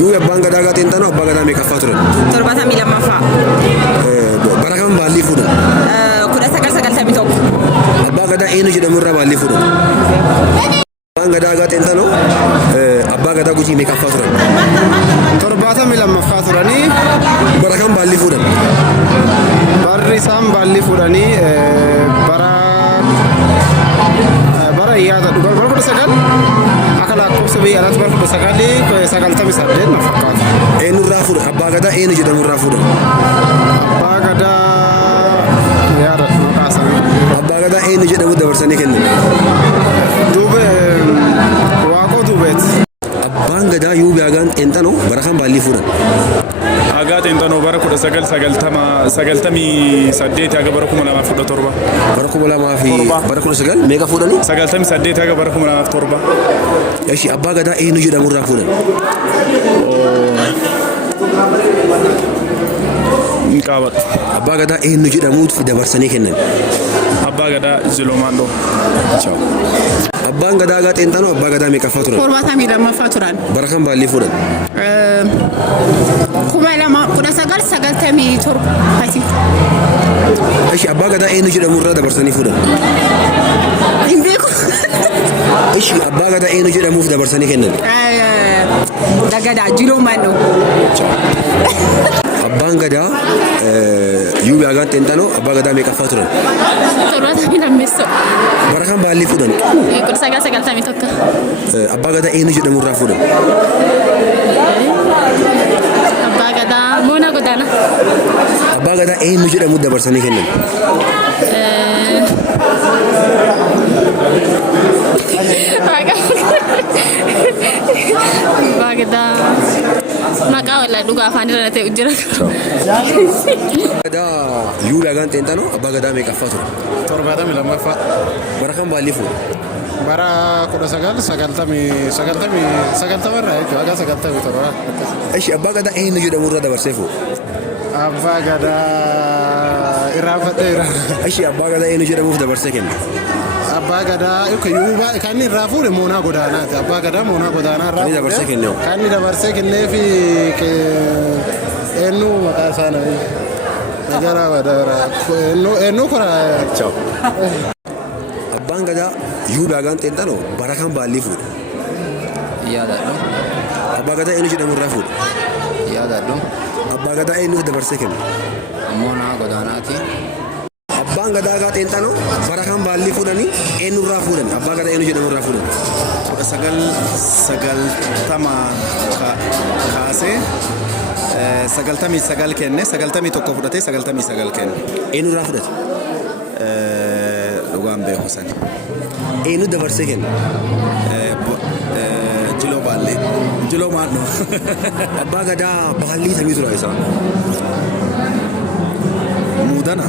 Yuu abbaan gadaa gaatiin tanoo abbaa gadaa meeqaffaa turan? 72. Bara kam baallii fuudhan? 1991. Abbaa gadaa eenyu jedhamu irraa baallii fuudhan? Abbaan gadaa gaatiin tanoo abbaa gadaa guutii meeqaffaa turan? 72 turanii. Bara kam baallii fuudhan? Barri isaan baallii fuudhanii bara yaada dhugaa bara 19 akka lakkoofsa biyya alaatti bara 1998 na fakkaata. Eenyu irraa fuudhan? Abbaa gadaa eenyu jedhamu irraa fuudhan? Abbaa gadaa yaada maqaasaa. Abbaa gadaa eenyu jedhamu dabarsanii kennan? Waaqoo Duubeet. Abbaan gadaa yuu biyaagaan xeenxanoo bara kam baallii fuudhan? Agaa xeenxanoo bara 1998 haga bara 2017. Bara 2000 bara 19 meeqa fuudhanii? 98 haga bara 2007. Eshi abbaa gadaa eenyu jedhamu irraa fuudhan? Qaabadha. Abbaa gadaa eenyu jedhamuuf dabarsanii kennan? Abbaa gadaa Zilomaandoo. Abbaan gadaa gaa xeenxanoo abbaa gadaa meeqaffaa turan? 72 turan. Bara kam baallii fuudhan? 1997. Eshi abbaa gadaa eenyu jedhamu irraa dabarsanii fuudhan? Hin beeku. Eshi abbaa gadaa eenyu jedhamuuf dabarsanii kennan? Dagadaa Zilomaandoo. Abbaan gadaa yuu biyaagaan xeenxanoo abbaa gadaa meeqaffaa turan? 72. Bara kam baallii fuudhan? 1991. Abbaa gadaa eenyu jedhamu irraa fuudhan? Abbaa gadaa Moonaa Godaanaa. Abbaa gadaa eenyu jedhamu dabarsanii kennan? Abbaa gadaa maqaa walaa dhugaa afaan irra ta'e jira. Gadaa yuu biyaagaan xeenxanoo abbaa gadaa meeqaffaa turan? 72. Bara kam baallii fuudhan? Bara 1990 irraa jechuudha haga 97. Eshi abbaa gadaa eenyu jedhamu irraa dabarsee fuudhan? Abbaa gadaa irraanfadheera. Eshi abbaa gadaa eenyu jedhamuuf dabarsee kenna? Abbaa gadaa kan inni irraa fuudhe Moonaa Godaanaati. Abbaa gadaa Moonaa Godaanaa irraa Kan inni dabarsee kennee? Kan inni dabarsee kennee fi eenyu maqaa isaa nami. Najaraa Wadaara. Eenyu koraa. Abbaan gadaa yuu biyaagaan xeenxanoo bara kam baallii fuudhan? Yaadadhu. Abbaa gadaa eenyu jedhamu irraa fuudhan? Yaadadhu. Abbaa gadaa eenyuuf dabarsee kenna? Moonaa Godaanaati. Abbaan gadaa gaa xeenxanoo bara kam baallii fuudhanii eenyu irraa fuudhan? Abbaa gadaa eenyu jedhamu irraa fuudhan? 1990 kaasee 99 kenne 91 fudhatee 99 kenne. Eenyu irraa fudhate? Dhugaan beeku sani. Eenyu dabarsee kenna? Jiloo baallee. Jiloo maannoo. Abbaa gadaa baallii samii tura isaa? Muudana.